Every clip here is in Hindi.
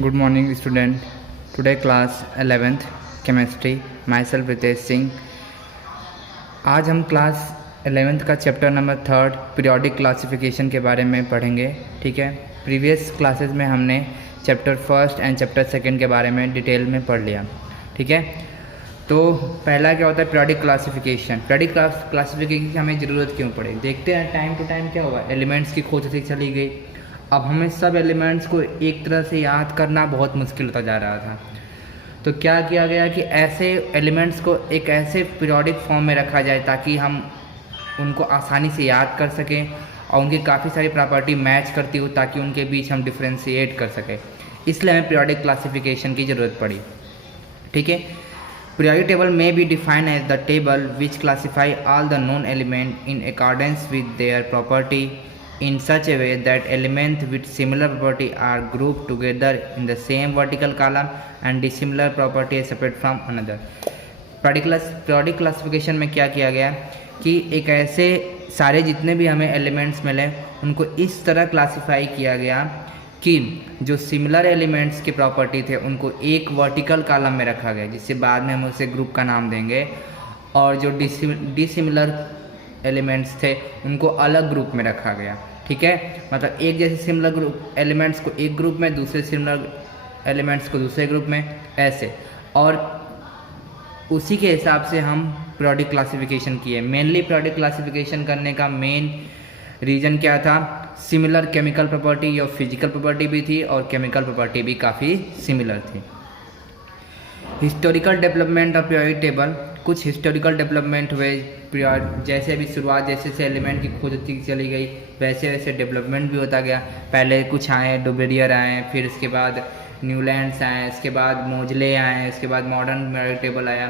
Good morning, student. Today class 11th chemistry. Myself Ritesh Singh. आज हम क्लास 11th का चैप्टर नंबर 3 पीरियोडिक क्लासिफिकेशन के बारे में पढ़ेंगे. ठीक है. प्रीवियस क्लासेस में हमने चैप्टर 1 एंड चैप्टर 2 के बारे में डिटेल में पढ़ लिया. ठीक है. तो पहला क्या होता है पीरियोडिक क्लासिफिकेशन. पीरियोडिक क्लासिफिकेशन की हमें ज़रूरत क्यों पड़े. देखते हैं टाइम टू टाइम क्या हुआ. एलिमेंट्स की खोज से चली गई. अब हमें सब एलिमेंट्स को एक तरह से याद करना बहुत मुश्किल होता जा रहा था. तो क्या किया गया कि ऐसे एलिमेंट्स को एक ऐसे पीरियोडिक फॉर्म में रखा जाए ताकि हम उनको आसानी से याद कर सकें और उनकी काफ़ी सारी प्रॉपर्टी मैच करती हो ताकि उनके बीच हम डिफ्रेंशिएट कर सकें. इसलिए हमें पीरियोडिक क्लासिफिकेशन की ज़रूरत पड़ी. ठीक है. Periodic table may be defined as the table which classify all the known elements in accordance with their property in such a way that elements with similar property are grouped together in the same vertical column and dissimilar property is separate from another. Periodic classification में क्या किया गया कि एक ऐसे सारे जितने भी हमें एलिमेंट्स मिले उनको इस तरह क्लासीफाई किया गया कि जो सिमिलर एलिमेंट्स की प्रॉपर्टी थे उनको एक वर्टिकल कॉलम में रखा गया जिससे बाद में हम उसे ग्रुप का नाम देंगे, और जो डिसिमिलर एलिमेंट्स थे उनको अलग ग्रुप में रखा गया. ठीक है. मतलब एक जैसे सिमिलर ग्रुप एलिमेंट्स को एक ग्रुप में, दूसरे सिमिलर एलिमेंट्स को दूसरे ग्रुप में, ऐसे. और उसी के हिसाब से हम पीरियोडिक क्लासिफिकेशन किए. मेनली पीरियोडिक क्लासिफिकेशन करने का मेन रीज़न क्या था. सिमिलर केमिकल प्रॉपर्टी या फिजिकल प्रॉपर्टी भी थी और केमिकल प्रॉपर्टी भी काफ़ी सिमिलर थी. Historical development of periodic table. कुछ हिस्टोरिकल डेवलपमेंट हुए जैसे अभी शुरुआत जैसे से एलिमेंट की खोज होती चली गई वैसे वैसे डेवलपमेंट भी होता गया. पहले कुछ आए, डुबेरियर आए, फिर इसके बाद न्यूलैंड्स आए, इसके बाद मोजले आए, इसके बाद मॉडर्न पीरियोडिक टेबल आया.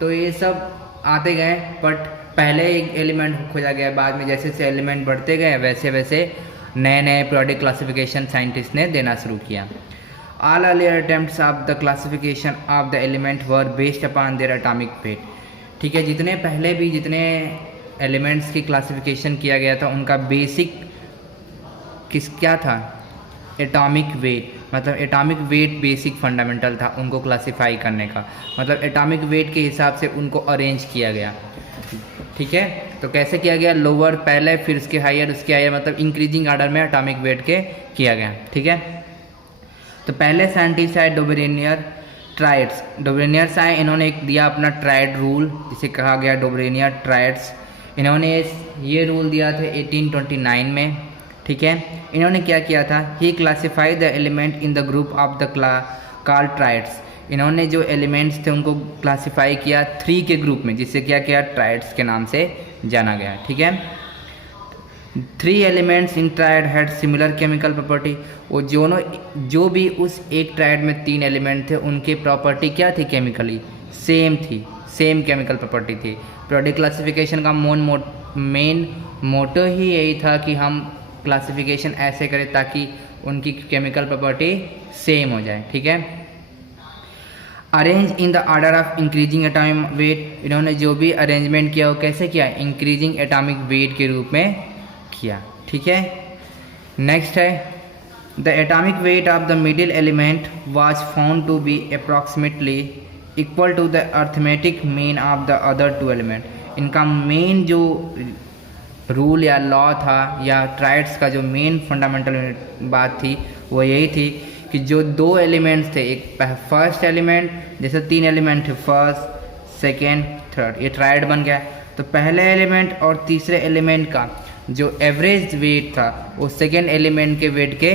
तो ये सब आते गए, बट पहले एक एलिमेंट खोजा गया. बाद में जैसे जैसे एलिमेंट बढ़ते गए वैसे वैसे नए नए पीरियोडिक क्लासिफिकेशन साइंटिस्ट ने देना शुरू किया. All earlier attempts of the classification of the element were based upon their atomic wait. ठीक है. जितने पहले भी जितने एलिमेंट्स की क्लासिफिकेशन किया गया था उनका बेसिक क्या था, एटॉमिक वेट. मतलब एटॉमिक वेट बेसिक फंडामेंटल था उनको क्लासिफाई करने का. मतलब एटॉमिक वेट के हिसाब से उनको अरेंज किया गया. ठीक है. तो कैसे किया गया, लोअर पहले फिर उसके हायर उसके हायर, मतलब इंक्रीजिंग ऑर्डर में एटॉमिक वेट के किया गया. ठीक है. तो पहले साइंटिस्ट आए डोबेरेनियर ट्राइड्स. डोबेरेनियर्स आए, इन्होंने एक दिया अपना ट्राइड रूल जिसे कहा गया डोबेरेनियर ट्राइड्स. इन्होंने ये रूल दिया था 1829 में. ठीक है. इन्होंने क्या किया था, he classify the element in the group of the called triads. इन्होंने जो एलिमेंट्स थे उनको क्लासीफाई किया 3 के ग्रुप में जिससे क्या किया, ट्राइड्स के नाम से जाना गया. ठीक है. 3 elements in tried had similar chemical property. वो जो भी उस एक ट्राइड में 3 एलिमेंट थे उनकी प्रॉपर्टी क्या थी, केमिकली सेम थी, सेम केमिकल प्रॉपर्टी थी. पीरियोडिक क्लासिफिकेशन का मेन मोटो ही यही था कि हम क्लासिफिकेशन ऐसे करें ताकि उनकी केमिकल प्रॉपर्टी सेम हो जाए. ठीक है. Arrange in the order of increasing atomic weight. इन्होंने जो भी अरेंजमेंट किया वो कैसे किया, इंक्रीजिंग एटॉमिक वेट के रूप में किया. ठीक है. नेक्स्ट है the atomic weight of the middle element was found to be approximately equal to the arithmetic mean of the other 2 element. इनका मेन जो रूल या लॉ था या ट्राइड्स का जो मेन फंडामेंटल बात थी वो यही थी कि जो 2 एलिमेंट्स थे, एक फर्स्ट एलिमेंट जैसे 3 एलिमेंट थे, फर्स्ट सेकेंड थर्ड, ये ट्राइड बन गया. तो पहले एलिमेंट और तीसरे एलिमेंट का जो एवरेज वेट था वो सेकेंड एलिमेंट के वेट के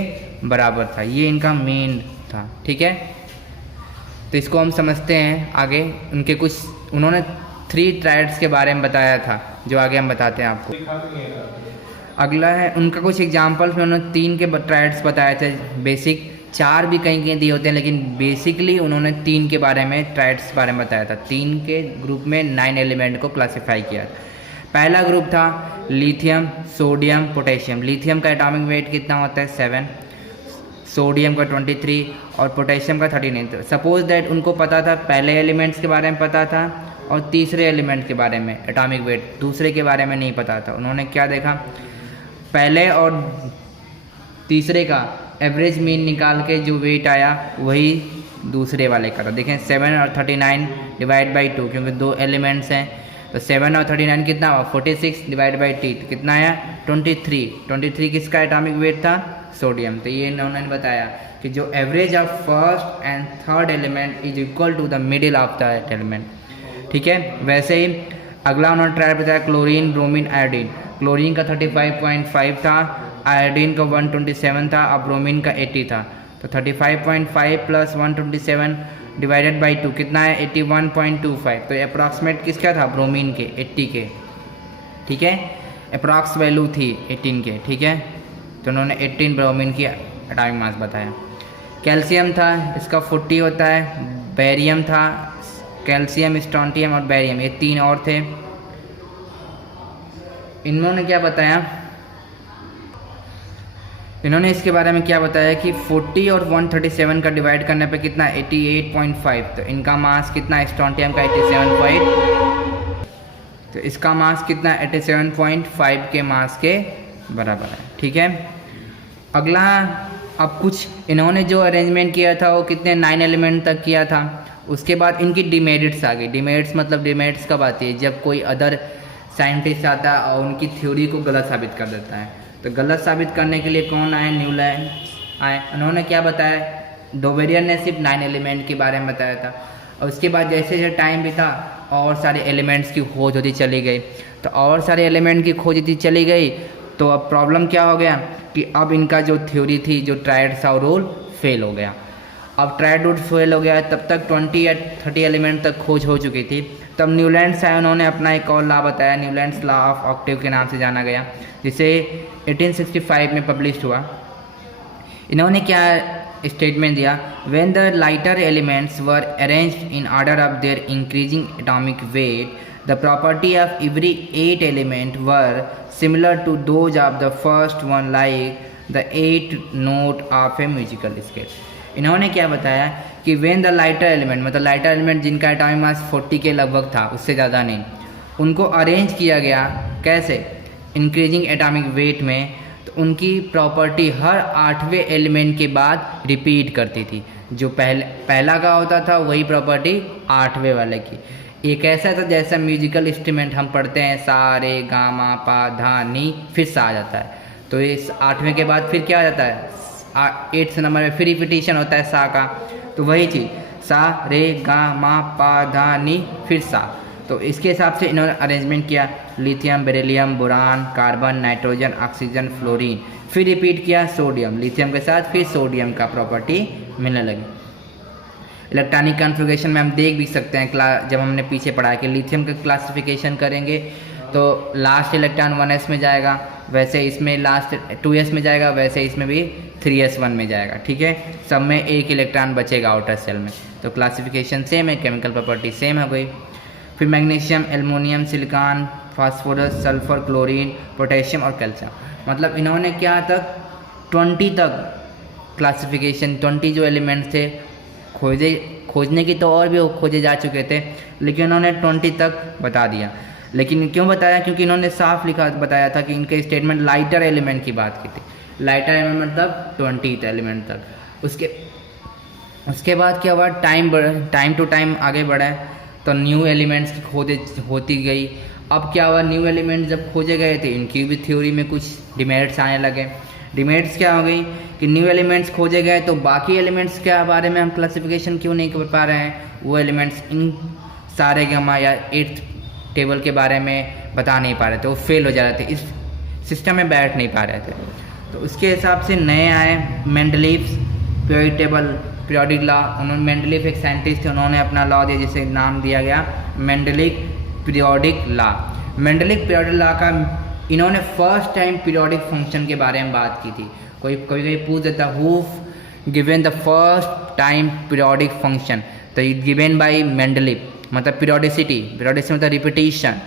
बराबर था. ये इनका मेन था. ठीक है. तो इसको हम समझते हैं आगे. उनके कुछ उन्होंने 3 ट्राइड्स के बारे में बताया था जो आगे हम बताते हैं आपको. अगला है उनका कुछ एग्जाम्पल्स में उन्होंने 3 के ट्राइड्स बताए थे. बेसिक 4 भी कहीं कहीं दिए होते हैं लेकिन बेसिकली उन्होंने 3 के बारे में ट्राइड्स बारे में बताया था. 3 के ग्रुप में 9 एलिमेंट को क्लासीफाई किया. पहला ग्रुप था लिथियम, सोडियम, पोटेशियम. लिथियम का एटॉमिक वेट कितना होता है, 7, सोडियम का 23 और पोटेशियम का 39. सपोज दैट उनको पता था, पहले एलिमेंट्स के बारे में पता था और तीसरे एलिमेंट के बारे में एटॉमिक वेट, दूसरे के बारे में नहीं पता था. उन्होंने क्या देखा, पहले और तीसरे का एवरेज मीन निकाल के जो वेट आया वही दूसरे वाले का था। देखें 7 और 39 डिवाइड बाई 2, क्योंकि 2 एलिमेंट्स हैं तो 7 और 39 कितना हुआ 46 डिवाइड बाई 3 तो कितना आया 23 किसका एटॉमिक वेट था सोडियम। तो ये इन्होंने बताया कि जो average of first and third element is equal to the middle of the element. ठीक है, वैसे ही अगला उन्होंने ट्राई बताया क्लोरीन ब्रोमीन आयोडीन। क्लोरीन का 35.5 था, आयोडीन का 127 था और ब्रोमीन का 80 था। तो 35.5 प्लस 127 डिवाइडेड बाई 2 कितना है 81.25। तो अप्रॉक्सीमेट किसका था ब्रोमीन के 80 के। ठीक है, अप्रॉक्स वैल्यू थी 18 के। ठीक है, तो उन्होंने 18 ब्रोमीन की एटॉमिक मास बताया। कैल्शियम था, इसका 40 होता है। बेरियम था, कैल्शियम स्ट्रोंटियम और बेरियम, ये 3 और थे। इन्होंने क्या बताया, इन्होंने इसके बारे में क्या बताया कि 40 और 137 का डिवाइड करने पे कितना 88.5। तो इनका मास कितना स्ट्रोंटियम का 87.5, तो इसका मास कितना 87.5 के मास के बराबर है। ठीक है, अगला अब कुछ इन्होंने जो अरेंजमेंट किया था वो कितने 9 एलिमेंट तक किया था। उसके बाद इनकी डिमेरिट्स आ गई। डिमेरिट्स मतलब डिमेरिट्स कब आती है, जब कोई अदर साइंटिस्ट आता है और उनकी थ्योरी को गलत साबित कर देता है। तो गलत साबित करने के लिए कौन आए, न्यूलैंड आए। उन्होंने क्या बताया, डोबेरियन ने सिर्फ 9 एलिमेंट के बारे में बताया था। और उसके बाद जैसे जैसे टाइम बीता और सारे एलिमेंट्स की खोज होती चली गई। तो और सारे एलिमेंट की खोज होती चली गई तो अब प्रॉब्लम क्या हो गया कि अब इनका जो थ्योरी थी, जो ट्रायड था रूल फेल हो गया। अब ट्रायड रूल फेल हो गया, तब तक 20 या 30 एलिमेंट तक खोज हो चुकी थी। तब न्यूलैंड्स आए, उन्होंने अपना एक और लॉ बताया, न्यूलैंड्स लॉ ऑफ ऑक्टेव के नाम से जाना गया, जिसे 1865 में पब्लिश हुआ। इन्होंने क्या स्टेटमेंट दिया, when the lighter elements were arranged in order of their increasing atomic weight, the property of every 8 element were similar to those of the first one, like the 8 note of a musical scale. इन्होंने क्या बताया कि व्हेन द लाइटर एलिमेंट, मतलब लाइटर एलिमेंट जिनका एटॉमिक मास 40 के लगभग था, उससे ज़्यादा नहीं, उनको अरेंज किया गया कैसे, इंक्रीजिंग एटॉमिक वेट में। तो उनकी प्रॉपर्टी हर 8वें एलिमेंट के बाद रिपीट करती थी। जो पहला का होता था वही प्रॉपर्टी 8वें वाले की। एक ऐसा था जैसा म्यूजिकल इंस्ट्रूमेंट हम पढ़ते हैं सा रे गा मा पा धा नी, फिर सा आ जाता है। तो इस 8वें के बाद फिर क्या आ जाता है 8th नंबर में फिर रिपीटिशन होता है सा का। तो वही चीज़ सा रे गा मा पा धा नी फिर सा। तो इसके हिसाब से इन्होंने अरेंजमेंट किया, lithium beryllium boron carbon nitrogen oxygen fluorine, फिर रिपीट किया सोडियम, लिथियम के साथ फिर सोडियम का प्रॉपर्टी मिलने लगी। इलेक्ट्रॉनिक कॉन्फ़िगरेशन में हम देख भी सकते हैं, जब हमने पीछे पढ़ा कि लिथियम का क्लासिफिकेशन करेंगे तो लास्ट इलेक्ट्रॉन 1s में जाएगा, वैसे इसमें लास्ट 2s में जाएगा, वैसे इसमें भी 3s1 में जाएगा। ठीक है, सब में एक इलेक्ट्रॉन बचेगा आउटर सेल में। तो क्लासिफिकेशन सेम है, केमिकल प्रॉपर्टी सेम हो गई। फिर magnesium aluminium silicon phosphorus sulphur chlorine potassium और कैल्शियम, मतलब इन्होंने क्या तक 20 तक क्लासिफिकेशन, 20 जो एलिमेंट्स थे खोजने की तो और भी खोजे जा चुके थे, लेकिन उन्होंने 20 तक बता दिया। लेकिन क्यों बताया, क्योंकि इन्होंने साफ लिखा बताया था कि इनके स्टेटमेंट लाइटर एलिमेंट की बात की थी। लाइटर एलिमेंट मतलब 20 एलिमेंट तक। उसके बाद क्या हुआ, टाइम टू टाइम आगे बढ़ा, तो न्यू एलिमेंट्स की खोज होती गई। अब क्या हुआ, न्यू एलिमेंट्स जब खोजे गए थे इनकी भी थ्योरी में कुछ डिमेरिट्स आने लगे। डिमेरिट्स क्या हो गई कि न्यू एलिमेंट्स खोजे गए तो बाकी एलिमेंट्स के बारे में हम क्लासिफिकेशन क्यों नहीं कर पा रहे हैं, वो एलिमेंट्स इन सारे गामा या 8th टेबल के बारे में बता नहीं पा रहे थे, वो फेल हो जा रहे थे, इस सिस्टम में बैठ नहीं पा रहे थे। तो उसके हिसाब से नए आए मेंडलीव्स पीरियोडिक लॉ। उन्होंने मेंडलीव एक साइंटिस्ट थे, उन्होंने अपना लॉ दिया जिसे नाम दिया गया मेंडलिक पीरियोडिक लॉ। मेंडलिक पीरियोडिक लॉ का इन्होंने फर्स्ट टाइम पीरियोडिक फंक्शन के बारे में बात की थी। कोई पूछ देता who given the first time periodic function, तो इट गिवन बाय मेंडलीव, मतलब पीरियोडिसिटी मतलब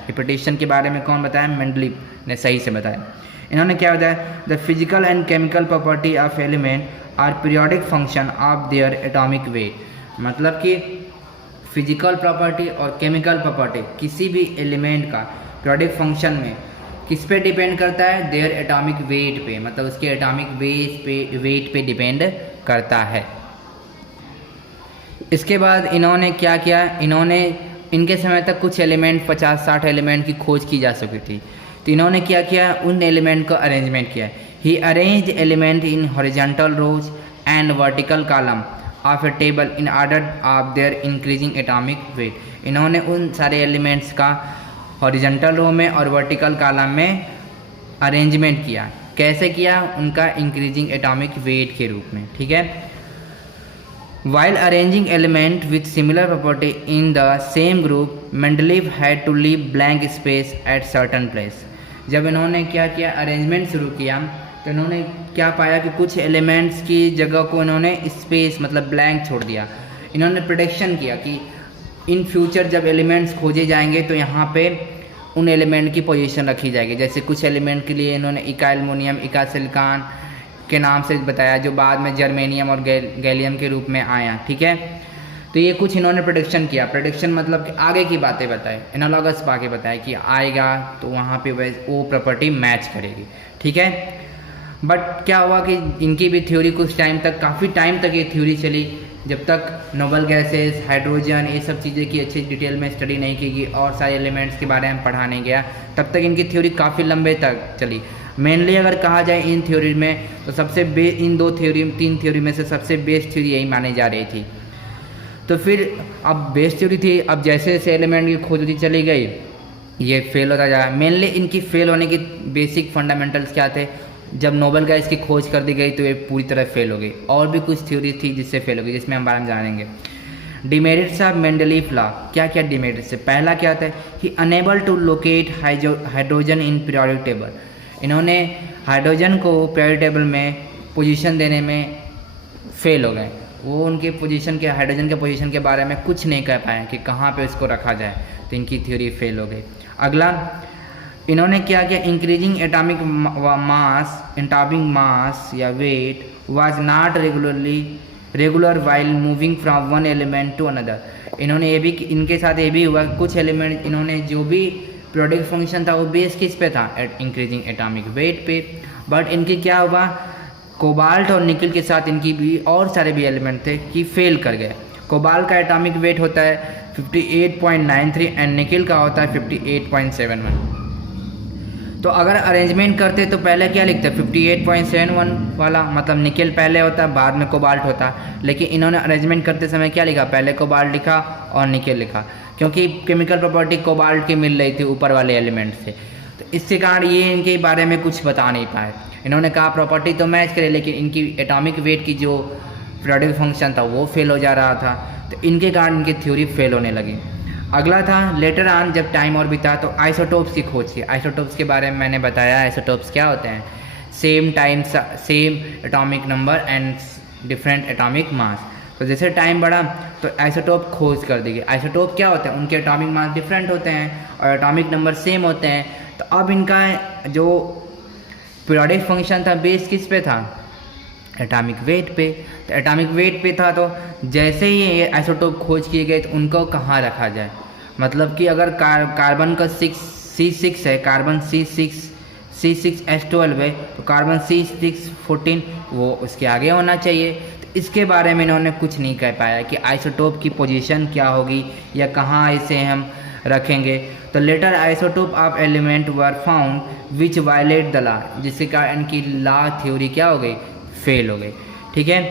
रिपीटिशन के बारे में कौन बताया, मेंडलीव ने सही से बताया। इन्होंने क्या बताया, the physical and chemical property of element are periodic function of their atomic weight, मतलब कि फिजिकल प्रॉपर्टी और केमिकल प्रॉपर्टी किसी भी एलिमेंट का पीरियोडिक फंक्शन में किस पे डिपेंड करता है? देयर एटॉमिक वेट पे, मतलब उसके एटॉमिक वेट पे डिपेंड करता है। इसके बाद इन्होंने क्या किया, इनके समय तक कुछ एलिमेंट 50-60 एलिमेंट की खोज की जा सकी थी, तो इन्होंने क्या किया, उन एलिमेंट का अरेंजमेंट किया। He arrange element in horizontal rows and vertical column of a table in order of their increasing atomic weight. इन्होंने उन सारे एलिमेंट्स का हॉरिजॉन्टल रो में और वर्टिकल कॉलम में अरेंजमेंट किया। कैसे किया? उनका इंक्रीजिंग एटॉमिक वेट के रूप में, ठीक है। While arranging element with similar property in the same group, Mendeleev had to leave blank space at certain place. जब इन्होंने क्या किया, अरेंजमेंट शुरू किया, तो इन्होंने क्या पाया कि कुछ एलिमेंट्स की जगह को इन्होंने स्पेस मतलब ब्लैंक छोड़ दिया। इन्होंने प्रेडिक्शन किया कि इन फ्यूचर जब एलिमेंट्स खोजे जाएंगे तो यहाँ पे उन एलिमेंट की पोजीशन रखी जाएगी। जैसे कुछ एलिमेंट के लिए इन्होंने इका एल्युमिनियम, इका सिलिकॉन के नाम से बताया, जो बाद में जर्मेनियम और गैलियम के रूप में आया, ठीक है। तो ये कुछ इन्होंने प्रेडिक्शन किया। प्रेडिक्शन मतलब कि आगे की बातें बताए, एनालॉगस बातें बताए कि आएगा तो वहाँ पे वो प्रॉपर्टी मैच करेगी, ठीक है। बट क्या हुआ कि इनकी भी थ्योरी कुछ टाइम तक, काफ़ी टाइम तक ये थ्योरी चली, जब तक नोबल गैसेस, हाइड्रोजन, ये सब चीज़ें की अच्छी डिटेल में स्टडी नहीं की गई और सारे एलिमेंट्स के बारे में पढ़ा नहीं गया, तब तक इनकी थ्योरी काफ़ी लंबे तक चली। मेनली अगर कहा जाए इन थ्योरी में, तो इन 3 थ्योरी में से सबसे बेस्ट थ्योरी यही मानी जा रही थी। तो फिर अब बेस्ट थ्योरी थी, अब जैसे जैसे एलिमेंट की खोज होती चली गई, ये फेल होता जा। मेनली इनकी फेल होने की बेसिक फंडामेंटल्स क्या थे? जब नोबल गैस की खोज कर दी गई तो ये पूरी तरह फेल हो गई। और भी कुछ थ्योरी थी जिससे फेल हो गई, जिसमें हम बारे में जानेंगे। डिमेरिट्स ऑफ मेंडलीफ लॉ, क्या क्या डिमेरिट्स है? पहला क्या था कि unable to locate hydrogen in periodic table. इन्होंने हाइड्रोजन को पीरियोडिक टेबल में पोजीशन देने में फेल हो गए। वो उनके पोजीशन के, हाइड्रोजन के पोजीशन के बारे में कुछ नहीं कह पाए कि कहाँ पे इसको रखा जाए, तो इनकी थ्योरी फेल हो गई। अगला इन्होंने क्या किया, इंक्रीजिंग एटॉमिक मास या weight was not regular while moving from one element to another. इन्होंने ये भी, इनके साथ ये भी हुआ, कुछ एलिमेंट इन्होंने जो भी प्रोडक्ट फंक्शन था वो बेस किस पे था, इंक्रीजिंग एटॉमिक वेट पे। बट इनके क्या हुआ, कोबाल्ट और निकल के साथ इनकी भी और सारे भी एलिमेंट थे कि फेल कर गए। कोबाल्ट का एटॉमिक वेट होता है 58.93 एंड निकल का होता है 58.71। तो अगर अरेंजमेंट करते तो पहले क्या लिखते, 58.71 वाला, मतलब निकल पहले होता, बाद में कोबाल्ट होता। लेकिन इन्होंने अरेंजमेंट करते समय क्या लिखा, पहले कोबाल्ट लिखा और निकल लिखा, क्योंकि केमिकल प्रॉपर्टी कोबाल्ट की मिल रही थी ऊपर वाले एलिमेंट से। तो इसके कारण ये इनके बारे में कुछ बता नहीं पाए। इन्होंने कहा प्रॉपर्टी तो मैच करे, लेकिन इनकी एटॉमिक वेट की जो प्रोडक्ट फंक्शन था वो फेल हो जा रहा था, तो इनके कारण इनकी थ्योरी फेल होने लगी। अगला था लेटर ऑन, जब टाइम और बीता तो आइसोटोप्स की खोज की। आइसोटोप्स के बारे में मैंने बताया, आइसोटोप्स क्या होते हैं, same time, same atomic number and different atomic mass. तो जैसे टाइम बढ़ा तो आइसोटोप खोज कर दी गई। आइसोटोप क्या होते हैं, उनके एटॉमिक मास डिफरेंट होते हैं और एटॉमिक नंबर सेम होते हैं। तो अब इनका जो पीरियोडिक फंक्शन था बेस किस पे था, एटॉमिक वेट पे। तो एटॉमिक वेट पे था, तो जैसे ही ये आइसोटोप खोज किए गए तो उनको कहाँ रखा जाए, मतलब कि अगर कार्बन का C6 है, कार्बन C6H12 है, तो कार्बन C614 वो उसके आगे होना चाहिए। तो इसके बारे में इन्होंने कुछ नहीं कह पाया कि आइसोटोप की पोजीशन क्या होगी या कहाँ इसे हम रखेंगे। तो later isotope of element were found which violate the law, जिसके कारण इनकी लॉ थ्योरी क्या हो गई, फेल हो गई, ठीक है।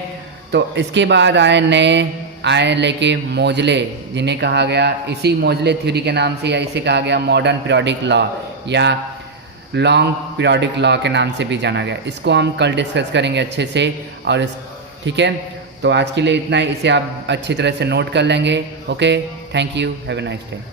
तो इसके बाद आए लेके मोजले, जिन्हें कहा गया इसी मोजले थ्योरी के नाम से, या इसे कहा गया मॉडर्न पीरियोडिक लॉ या लॉन्ग पीरियोडिक लॉ के नाम से भी जाना गया। इसको हम कल डिस्कस करेंगे अच्छे से, और ठीक है। तो आज के लिए इतना ही, इसे आप अच्छी तरह से नोट कर लेंगे। Okay, thank you, have a nice day.